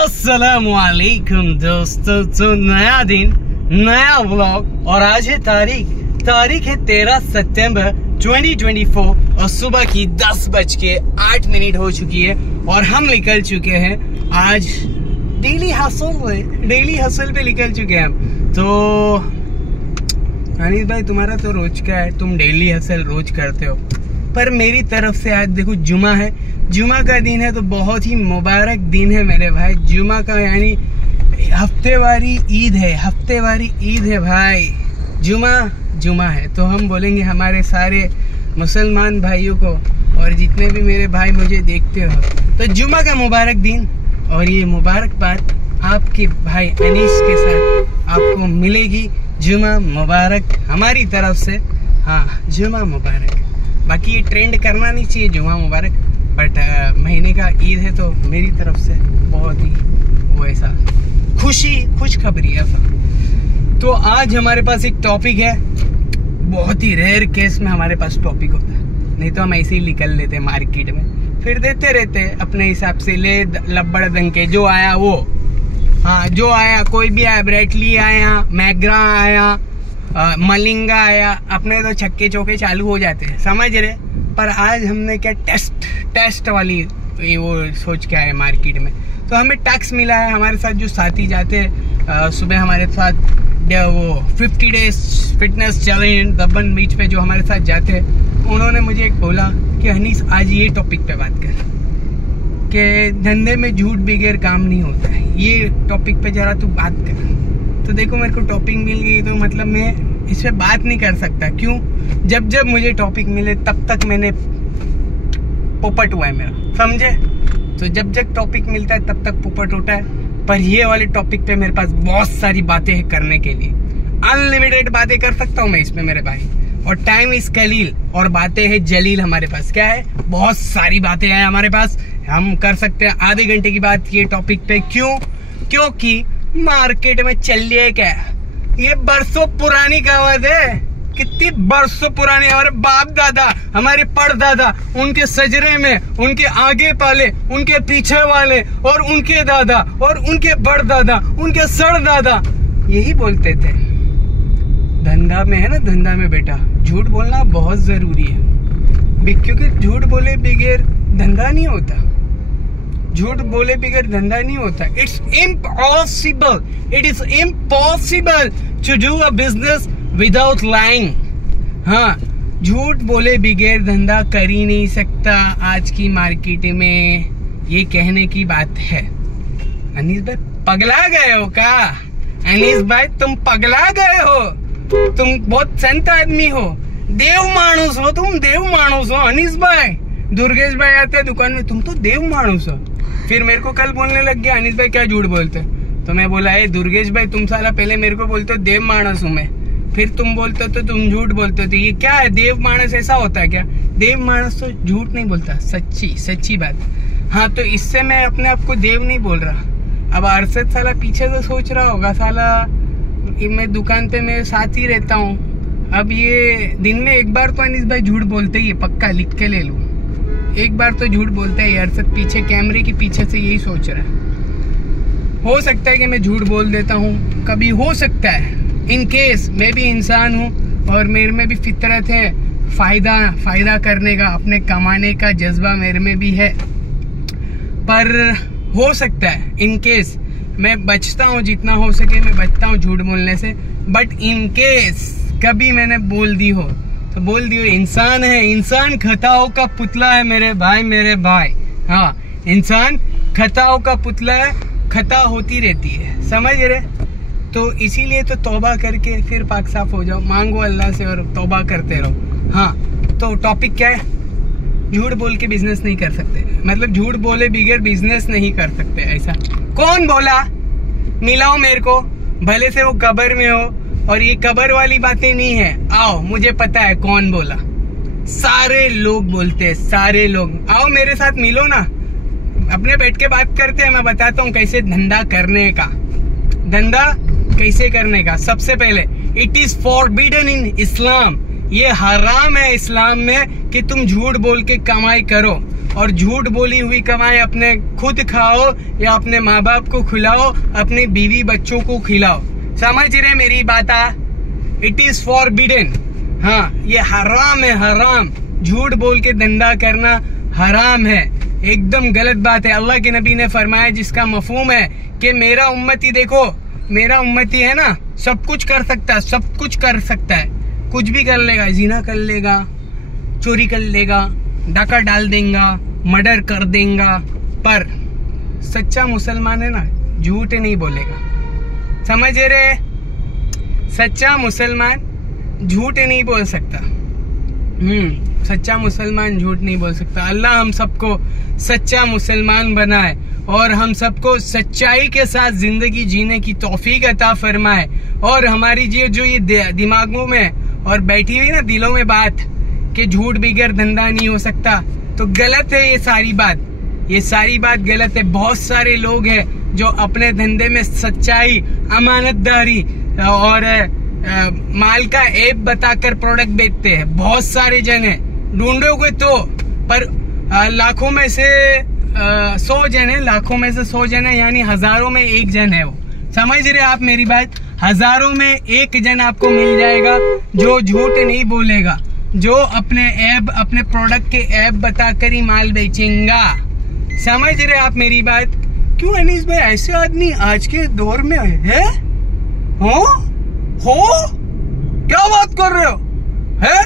अस्सलामुअलैकुम दोस्तों। तो नया दिन, नया व्लॉग और आज है तारीख है 13 सितंबर 2024 और सुबह की 10:08 हो चुकी है और हम निकल चुके हैं आज डेली हसल पे निकल चुके हैं हम। तो अनिस भाई, तुम्हारा तो रोज का है, तुम डेली हसल रोज करते हो, पर मेरी तरफ से आज देखो जुमा है, जुमा का दिन है तो बहुत ही मुबारक दिन है मेरे भाई। जुमा का यानी हफ्तेवारी ईद है भाई। जुमा है तो हम बोलेंगे हमारे सारे मुसलमान भाइयों को और जितने भी मेरे भाई मुझे देखते हो, तो जुमा का मुबारक दिन और ये मुबारक बात आपके भाई अनीस के साथ आपको मिलेगी। जुमा मुबारक हमारी तरफ से। हाँ, जुमा मुबारक। बाकी ये ट्रेंड करना नहीं चाहिए जुमा मुबारक, बट महीने का ईद है तो मेरी तरफ से बहुत ही वो ऐसा खुशखबरी ऐसा। तो आज हमारे पास एक टॉपिक है, बहुत ही रेयर केस में हमारे पास टॉपिक होता है, नहीं तो हम ऐसे ही निकल लेते मार्केट में, फिर देते रहते अपने हिसाब से ले लब्बड़ दंग के जो आया वो। हाँ, जो आया, कोई भी आया, ब्रेटली आया, मैग्रा आया, मलिंगा आया, अपने तो छक्के चौके चालू हो जाते हैं, समझ रहे। पर आज हमने क्या टेस्ट वाली वो सोच के आए मार्केट में, तो हमें टैक्स मिला है। हमारे साथ जो साथी जाते हैं सुबह हमारे साथ वो 50 डेज फिटनेस चैलेंज दबन बीच पे जो हमारे साथ जाते हैं, उन्होंने मुझे एक बोला कि अनीस आज ये टॉपिक पे बात कर कि धंधे में झूठ बगैर काम नहीं होता है, ये टॉपिक पे जरा तू बात कर। तो देखो मेरे को टॉपिक मिल गई तो मतलब मैं इस पे बात नहीं कर सकता। क्यों? जब मुझे टॉपिक मिले तब तक मैंने पोपट हुआ है मेरा, समझे। तो जब टॉपिक मिलता है तब तक पोपट होता है। पर ये वाले टॉपिक पे मेरे पास बहुत सारी बातें हैं करने के लिए, अनलिमिटेड बातें कर सकता हूँ मैं इसमें मेरे भाई। और टाइम इज कलील और बातें हैं जलील। हमारे पास क्या है, बहुत सारी बातें हैं हमारे पास, हम कर सकते हैं आधे घंटे की बात ये टॉपिक पे। क्यों? क्योंकि मार्केट में चल रही है क्या, ये बरसों पुरानी कहावत है। कितनी बरसों पुरानी, हमारे बाप दादा, हमारे परदादा, उनके सजरे में उनके आगे पाले, उनके पीछे वाले और उनके दादा और उनके बड़दादा, उनके सरदादा यही बोलते थे। धंधा में है ना, धंधा में बेटा झूठ बोलना बहुत जरूरी है, क्योंकि झूठ बोले बगैर धंधा नहीं होता। It's impossible to do a business without lying. हाँ, झूठ बोले बगैर धंधा कर ही नहीं सकता आज की मार्केट में, ये कहने की बात है। अनीस भाई पगला गए हो का? अनीस भाई तुम पगला गए हो, तुम बहुत संत आदमी हो, देव मानुस हो, तुम देव मानुस हो। अनीस भाई, दुर्गेश भाई आते हैं दुकान में, तुम तो देव मानुस हो। फिर मेरे को कल बोलने लग गया अनीस भाई क्या झूठ बोलते, तो मैं बोला ए दुर्गेश भाई तुम साला पहले मेरे को बोलते हो देव मानस हूँ मैं, फिर तुम बोलते हो तो तुम झूठ बोलते हो, तो ये क्या है, देव मानस ऐसा होता है क्या? देव मानस तो झूठ नहीं बोलता, सच्ची बात। हाँ, तो इससे मैं अपने आप को देव नहीं बोल रहा। अब अरशद साला पीछे से सोच रहा होगा साला मैं दुकान पे मेरे साथ ही रहता हूँ। अब ये दिन में एक बार तो अनीस भाई झूठ बोलते ही, पक्का लिख के ले लूँ, एक बार तो झूठ बोलते हैं। अरशद पीछे कैमरे के पीछे से यही सोच रहा है। हो सकता है कि मैं झूठ बोल देता हूँ, कभी हो सकता है, इन केस मैं भी इंसान हूँ और मेरे में भी फितरत है, फायदा करने का, अपने कमाने का जज्बा मेरे में भी है। पर हो सकता है इन केस मैं बचता हूँ, जितना हो सके मैं बचता हूँ झूठ बोलने से। बट इन केस कभी मैंने बोल दी हो तो बोल दी हो, इंसान है, इंसान खताओं का पुतला है मेरे भाई। हाँ, इंसान खताओं का पुतला है, खता होती रहती है, समझ रहे। तो इसीलिए तो तौबा करके फिर पाक साफ हो जाओ, मांगो अल्लाह से और तौबा करते रहो। हाँ, तो टॉपिक क्या है, झूठ बोल के बिजनेस नहीं कर सकते, मतलब झूठ बोले बगैर बिजनेस नहीं कर सकते। ऐसा कौन बोला? मिलाओ मेरे को, भले से वो कब्र में हो, और ये कब्र वाली बातें नहीं है। आओ, मुझे पता है कौन बोला, सारे लोग बोलते हैं, सारे लोग। आओ मेरे साथ मिलो ना, अपने बैठ के बात करते हैं, मैं बताता हूँ कैसे धंधा करने का। सबसे पहले इट इज फॉरबिडन इन इस्लाम ये हराम है इस्लाम में कि तुम झूठ बोल के कमाई करो, और झूठ बोली हुई कमाई अपने खुद खाओ या अपने माँ बाप को खिलाओ, अपने बीवी बच्चों को खिलाओ। समझ रहे मेरी बात? It is forbidden. हाँ, ये हराम है, हराम। झूठ बोल के धंधा करना हराम है, एकदम गलत बात है। अल्लाह के नबी ने फरमाया, जिसका मफहूम है कि मेरा उम्मती, देखो मेरा उम्मती है ना, सब कुछ कर सकता है, सब कुछ कर सकता है, कुछ भी कर लेगा, जिना कर लेगा, चोरी कर लेगा, डाका डाल देगा, मर्डर कर देगा, पर सच्चा मुसलमान है ना, झूठ नहीं बोलेगा। समझ रहे? सच्चा मुसलमान झूठ नहीं बोल सकता। सच्चा मुसलमान झूठ नहीं बोल सकता। अल्लाह हम सबको सच्चा मुसलमान बनाए और हम सबको सच्चाई के साथ जिंदगी जीने की तौफीक अता फरमाए। और हमारी जो ये दिमागों में और बैठी हुई ना दिलों में बात कि झूठ बगैर धंधा नहीं हो सकता, तो गलत है ये सारी बात। ये सारी बात गलत है। बहुत सारे लोग हैं जो अपने धंधे में सच्चाई, अमानतदारी और माल का ऐप बताकर प्रोडक्ट बेचते हैं। बहुत सारे जन हैं, ढूंढोगे तो, पर लाखों में से 100 जन है, लाखों में से 100 जन है, यानी हजारों में एक जन है वो। समझ रहे आप मेरी बात? हजारों में एक जन आपको मिल जाएगा जो झूठ नहीं बोलेगा, जो अपने ऐप, अपने प्रोडक्ट के ऐप बताकर ही माल बेचेगा। समझ रहे आप मेरी बात? क्यों अनीस भाई, ऐसे आदमी आज के दौर में है? हो क्या बात कर रहे हो? है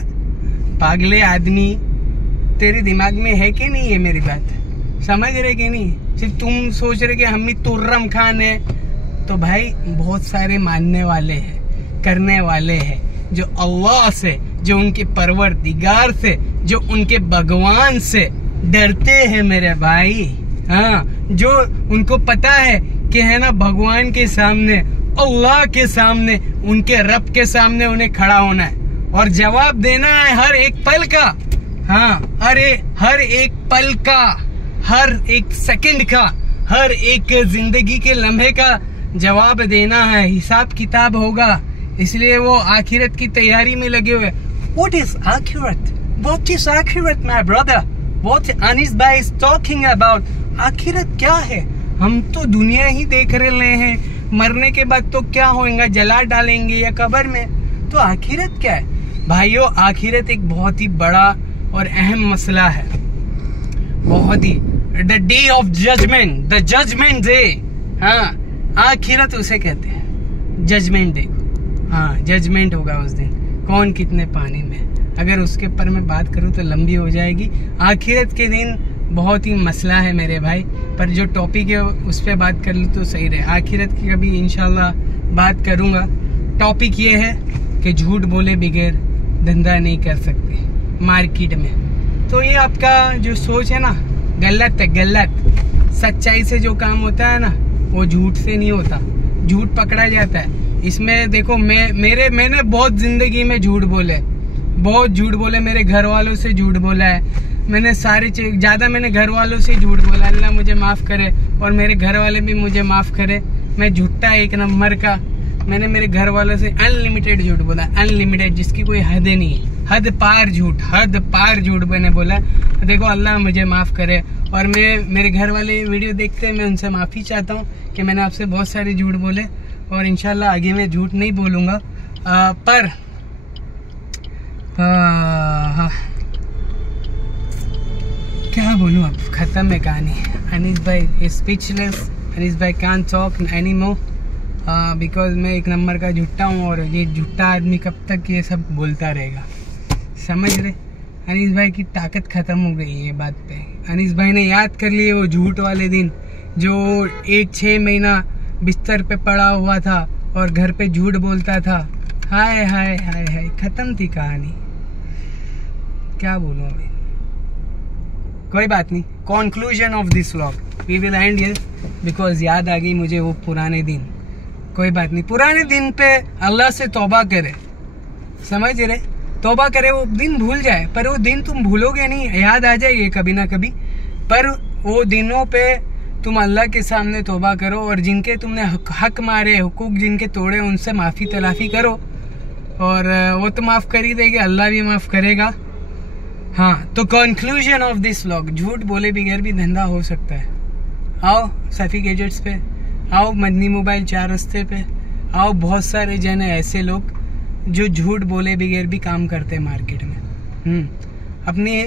पागले आदमी, तेरे दिमाग में है कि नहीं है मेरी बात? समझ रहे कि नहीं? सिर्फ तुम सोच रहे कि हम ही तुर्रम खान है। तो भाई बहुत सारे मानने वाले हैं, करने वाले हैं, जो अल्लाह से, जो उनके परवरदिगार से, जो उनके भगवान से डरते हैं मेरे भाई। हाँ, जो उनको पता है कि है ना, भगवान के सामने, अल्लाह के सामने, उनके रब के सामने उन्हें खड़ा होना है और जवाब देना है हर एक पल का। हाँ, अरे हर एक पल का, हर एक सेकंड का, हर एक जिंदगी के लम्हे का जवाब देना है। हिसाब किताब होगा, इसलिए वो आखिरत की तैयारी में लगे हुए। What is आखिरत? What is आखिरत my brother? What Anis भाई is talking about? आखिरत क्या है? हम तो दुनिया ही देख रहे हैं, मरने के बाद तो क्या होगा, जला डालेंगे या कब्र में, तो आखिरत क्या है? भाइयों, आखिरत एक बहुत ही बड़ा और अहम मसला है, बहुत ही। The day of judgement, the judgement day. हाँ, आखिरत उसे कहते हैं, जजमेंट डे। हाँ, जजमेंट होगा उस दिन, कौन कितने पानी में। अगर उसके ऊपर मैं बात करूँ तो लंबी हो जाएगी। आखिरत के दिन बहुत ही मसला है मेरे भाई, पर जो टॉपिक है उस पर बात कर लूँ तो सही रहे। आखिरत की कभी इंशाल्लाह बात करूँगा। टॉपिक ये है कि झूठ बोले बगैर धंधा नहीं कर सकते मार्केट में। तो ये आपका जो सोच है ना, गलत है, गलत। सच्चाई से जो काम होता है ना, वो झूठ से नहीं होता, झूठ पकड़ा जाता है। इसमें देखो, मैंने बहुत जिंदगी में झूठ बोले, बहुत झूठ बोले। मेरे घर वालों से झूठ बोला है मैंने, सारी चीज ज्यादा मैंने घर वालों से झूठ बोला। अल्लाह मुझे माफ करे और मेरे घर वाले भी मुझे माफ करे। मैं झूठा एक नंबर का। मैंने मेरे घर वालों से अनलिमिटेड झूठ बोला, अनलिमिटेड, जिसकी कोई हद नहीं, हद पार झूठ, हद पार झूठ मैंने बोला। देखो, अल्लाह मुझे माफ करे। और मेरे घर वाले वीडियो देखते हैं, मैं उनसे माफी चाहता हूँ कि मैंने आपसे बहुत सारे झूठ बोले, और इंशाल्लाह आगे मैं झूठ नहीं बोलूँगा। पर क्या बोलूँ, अब ख़त्म है कहानी। अनीस भाई स्पीचलेस, अनीस भाई can't talk any more because मैं एक नंबर का झूठा हूँ, और ये झूठा आदमी कब तक ये सब बोलता रहेगा। समझ रहे? अनीस भाई की ताकत ख़त्म हो गई है ये बात पे। अनीस भाई ने याद कर लिए वो झूठ वाले दिन, जो 6 महीना बिस्तर पे पड़ा हुआ था और घर पे झूठ बोलता था। हाय हाय हाय हाय, ख़त्म थी कहानी। क्या बोलूँ अभी, कोई बात नहीं। Conclusion of this vlog, we will end here because याद आ गई मुझे वो पुराने दिन। कोई बात नहीं, पुराने दिन पे अल्लाह से तौबा करे, समझ रहे? तौबा करे, वो दिन भूल जाए, पर वो दिन तुम भूलोगे नहीं, याद आ जाएगी कभी ना कभी। पर वो दिनों पे तुम अल्लाह के सामने तौबा करो, और जिनके तुमने हक मारे, हुकूक जिनके तोड़े, उनसे माफ़ी तलाफ़ी करो। और वो तो माफ़ कर ही देगी, अल्लाह भी माफ़ करेगा। हाँ, तो कंक्लूजन ऑफ दिस व्लॉग, झूठ बोले बगैर भी धंधा हो सकता है। आओ सफ़ी गैजेट्स पे, आओ मदनी मोबाइल 4 रस्ते पे, आओ। बहुत सारे जन है ऐसे लोग जो झूठ बोले बगैर भी काम करते हैं मार्केट में। अपने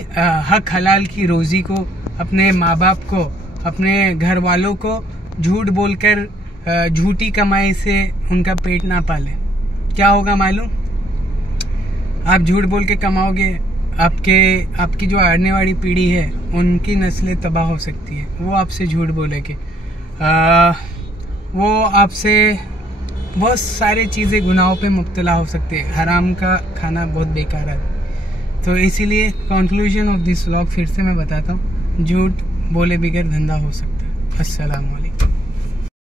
हक हलाल की रोज़ी को, अपने माँ बाप को, अपने घर वालों को झूठ बोलकर झूठी कमाई से उनका पेट ना पाले। क्या होगा मालूम? आप झूठ बोल के कमाओगे, आपकी जो आने वाली पीढ़ी है उनकी नस्लें तबाह हो सकती है। वो आपसे झूठ बोलेंगे, वो आपसे बहुत सारे चीज़ें गुनाहों पे मुब्तला हो सकते हैं। हराम का खाना बहुत बेकार है। तो इसीलिए कंक्लूजन ऑफ दिस व्लॉग फिर से मैं बताता हूँ, झूठ बोले बगैर धंधा हो सकता है। अस्सलाम वालेकुम।